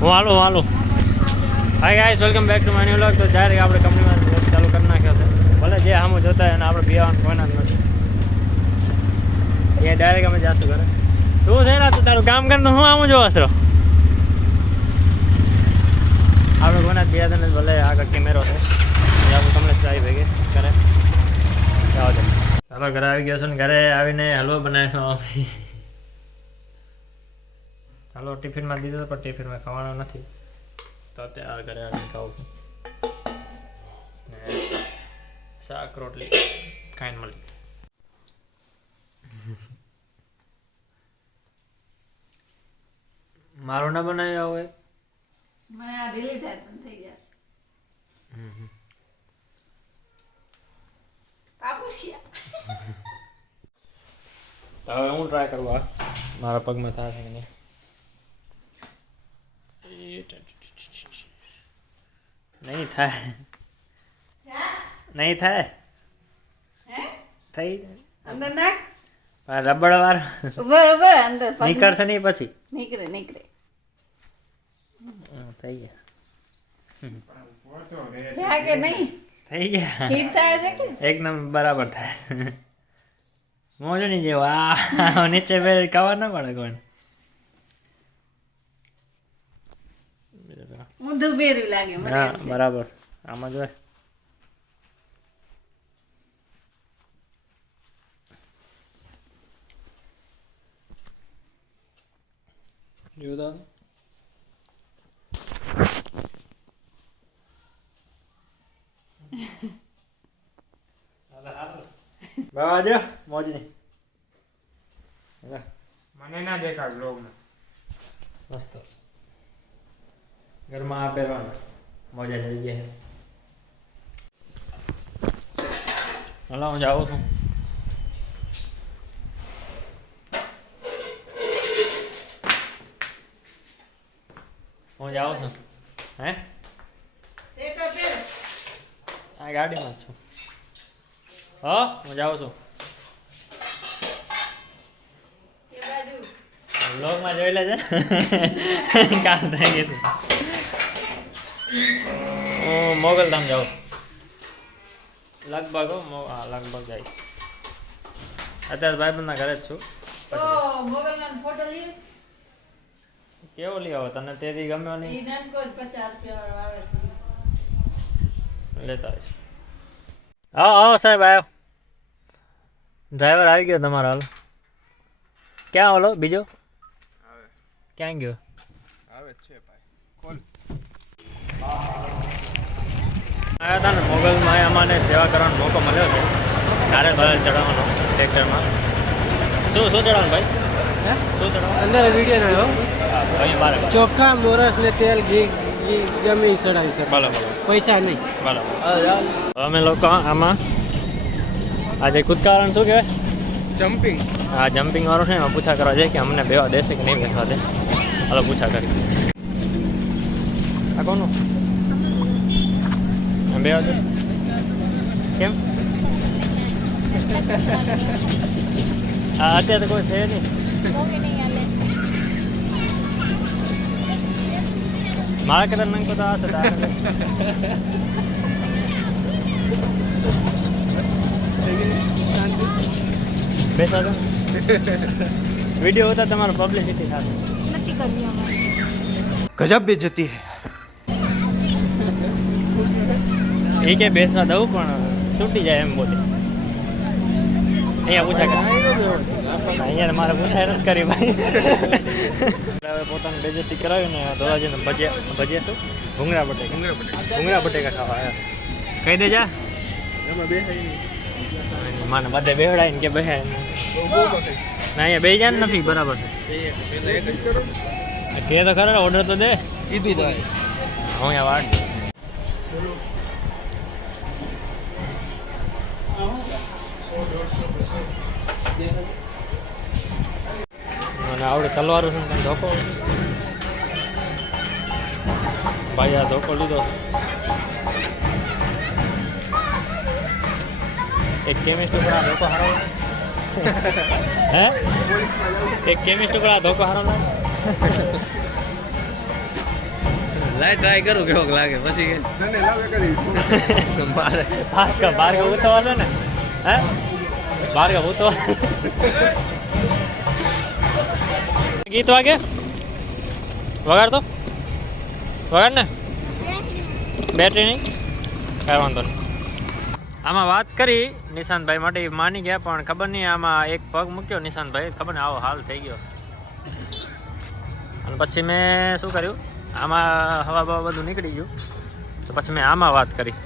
હું હાલું hi guys welcome back to my new vlog. તો ડાયરેક્ટ આપણે કંપનીમાં વ્લોગ ચાલુ કરી નાખ્યો છે. ભલે જે સામું જોતા હોય અને આપણે બિયાવાનું કોઈના જ નથી. એ ડાયરેક્ટ અમે જાશું ઘરે. શું છે ને તું તારું કામ કરીને હું આમ જોવા છો? આપણે કોઈના જ બિયા ને ભલે આગળ કેમેરો છે આપણે તમને ચાવી ભેગે ઘરે જાઓ દે. ચાલો ઘરે આવી ગયો છો ને ઘરે આવીને હલવો બનાવ્યો. ચાલો ટિફિનમાં દીધો પણ ટિફિનમાં ખાવાનો નથી તો અત્યારે ઘરે આવીને ખાવું છું. ને શાક રોટલી ખાઈને મળી. મારું ના બનાવ્યા હોય મને આ ઢીલી થાય પણ થઈ જશે. હવે હું ટ્રાય કરવા મારા પગમાં થાય છે કે નહીં. નહીં થાય નહીં થાય થઈ અંદર નાખ. રબડ વાર બરોબર અંદર નીકળશે નહીં પછી નીકળે થઈ ગયા થયા કે નહીં થઈ ગયા હીટ થાય છે કે એકદમ બરાબર થાય. મોજો નહીં જેવું આ નીચે બે કવર ના પડે કોઈને. ઊંધું બેરું લાગે મને હા એમ છે. બરાબર આમાં જોય જોતા બાબા જો મોજ નહીં મને ના દેખાડ બ્લોગમાં. મસ્ત ઘરમાં આ પહેરવાનું મોજા થઈ ગયા. હલો હું જાઉં છું. હું જાઉં છું હે સેટર પહેર. આ ગાડીમાં જ છું. હા હું જાઉં છું. એ બાજુ બ્લોગમાં જોઈ લેજે કામ થઈ ગયું. હું મોગલધામ જાઉં લગભગ હા લગભગ જાય. અત્યારે ભાઈબંધના ઘરે જ છું. તો મોગલનો ફોટો લીસ. કેવો લઈ આવો તને તેથી ગમ્યો ઈ નહીં ડનકો 50 રૂપિયા વાળો આવે છે. લેતા આવીશ. આવો સાહેબ આવ્યો. ડ્રાઈવર આવી ગયો તમારો હાલ. ક્યાં ઓલો બીજો ક્યાં ગયો? આવે છે ભાઈ કોલ. આવ્યા હતા ને મોગલમાં અમારે સેવા કરવાનો મોકો મળ્યો છે. નારે ભરે ચડાવવાનો ટ્રેક્ટરમાં. શું ચડાવવાનું ભાઈ? શું ચડાવવાનું? અંદર વિડીયો રહ્યો હા ભાઈ બારે ચોખ્ખા મોરસ ને તેલ ઘી ગમે ઈ ચડાવી શકે, ભલે પૈસા નહીં. બરાબર. અમે લોકો આમાં આજે કૂદકાવાનું શું કહેવાય જમ્પિંગ. આ જમ્પિંગ વાળું છે એમાં પૂછા કરવા જાય કે અમને બેવા દેશે કે નહીં બેસવા દે. હાલો પૂછા કરી. આ કોનું બેવા દે કેમ? હા અત્યારે તો કોઈ છે નહીં. મારા કલર નંગ તો આ હતા બેસા તો વિડીયો હોતા તમારો પબ્લિસિટી સાથે નથી કરવી અમારે. ગજબ બેજતી હે. એ કે બેસવા દઉં પણ તૂટી જાય એમ બોલે. અહીંયા પૂછા કર અહીંયા મારે પૂછાય નથી કરી ભાઈ. હવે પોતાની બેજતી કરાવી ને ધોરાજીને ભજીયા શું ભૂંગળા બટેકા ખાવા આવ્યા. કહી દે જા એમાં બેહાઈ નહીં. મને બધે બેહડાય ને કે બેહાય ને. ના અહીંયા બે જાય નથી બરાબર છે. પેલા એક જ કરો. કે તો ખરો ઓર્ડર તો દે. કીધું ભાઈ. હું અહીંયા વાટ મને આવડે તલવારું છે ને ધોકો ભાઈ આ ધોકો લીધો. એક કેમિસ્ટ ઉપર આ ધોકો હારો હે એક કેમિસ્ટ ઉપર આ ધોકો હારો ટ્રાય કરું કેવો લાગે પછી કે તને લાવે કરી મારે બાર ઉતરવા ને હે બાર ઉતરવા ગીત વાગે વગાડ તો વગાડ ને બેટરી નહીં કાંઈ વાંધો નહીં આમાં વાત કરી નિશાંતભાઈ માટે માની ગયા પણ ખબર નહીં આમાં એક પગ મૂક્યો નિશાંતભાઈ ખબર ને આવો હાલ થઈ ગયો અને પછી મેં શું કર્યું આમાં હવા બવા બધું નીકળી ગયું તો પછી મેં આમાં વાત કરી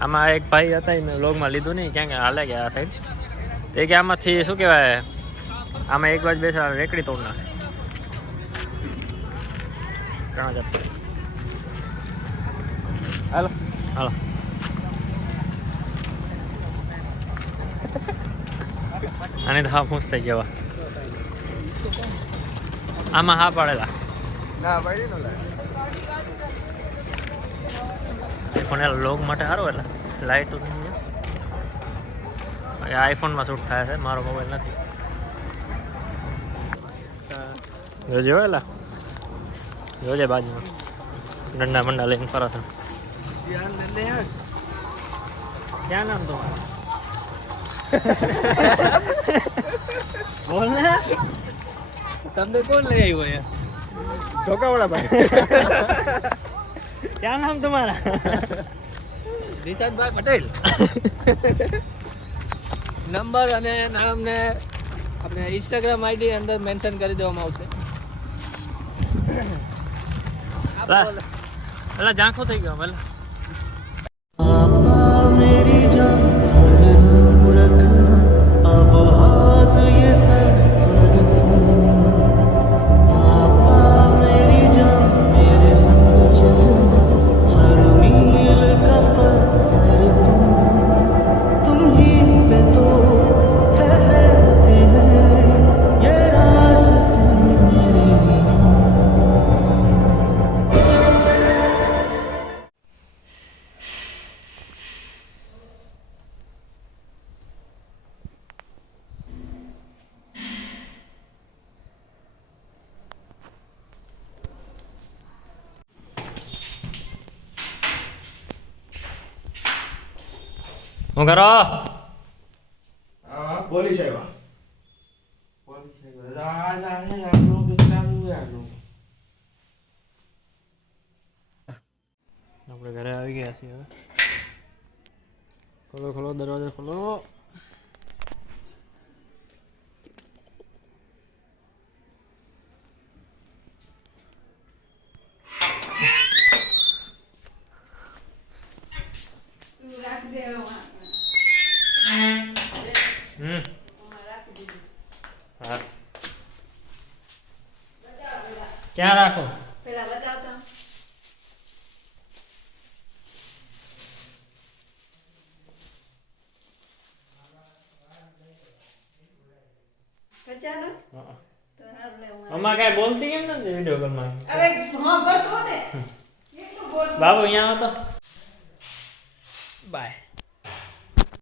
આમાં એક ભાઈ હતા મેં વ્લોગમાં લીધું નહીં ક્યાં હાલે ગયા આ સાઈડ તે કે આમાંથી શું કહેવાય આમાં એક બાજુ બેસા રેકડી તોડ નાખે ઘણા જતા હાલો હાલો આને તો હા ફૂસ થઈ ગયા આમાં હા પાડેલા ના ભાઈ નો આઈફોન લોગ માટે સારું એટલે લાઇટ આઈફોનમાં શૂટ થાય છે મારો મોબાઈલ નથી જોજો એલા જોજે બાજુમાં ડંડા મંડા લઈને ફરો છો ક્યાં નામ તમારું બોલ ને તમને કોણ લઈ આવ્યો યાર ધોકાવાળા ભાઈ क्या नाम तुम्हारा નિશાંતભાઈ પટેલ નંબર અને નામ ને આપણે ઇન્સ્ટાગ્રામ આઈડી અંદર મેન્શન કરી દેવામાં આવશે અલા ઝાંખો થઈ ગયો ભલે मेरी जान हरदम रखना अब हाथ ये सर पर तुम पापा मेरी जान मेरे संग चलना हर मील का पत्थर तुम ही पे तो ठहरते हैं ये रास्ते मेरे लिए હું કરો પોલીસ આવ્યા આપણે ઘરે આવી ગયા છીએ હવે ખોલો ખોલો દરવાજો ખોલો રાખી દે રાખી દીધું હા ક્યાં રાખો પેલા બતાવતા કચાનો તો હાર લે હું અમાર કાંઈ બોલતી કેમ નથી વિડીયો કોલમાં અરે હા બતો ને એટલું બોલ બાબુ અહીંયા હતો બાય